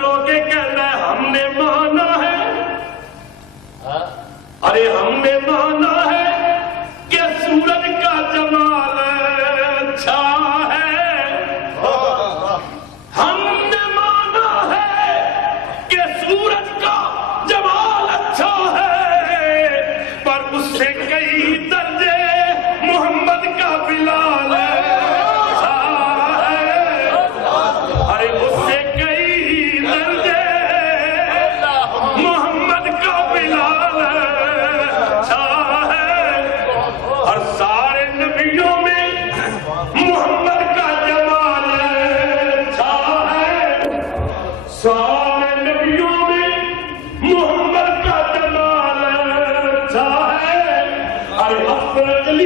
करोगे? कहना हमने माना है। अरे हमने माना है कि सूरज का जमाल अच्छा है। हमने माना है कि सूरज का जमाल अच्छा है, पर उससे कई दर्जे मोहम्मद का बिलाल अच्छा है। अरे उससे कई दर्जे मोहम्मद का बिलाल अच्छा है। और सारे नबियों में मोहम्मद का जमाल अच्छा है। सारे नबियों में मोहम्मद का जमाल अच्छा है। अरे अफजल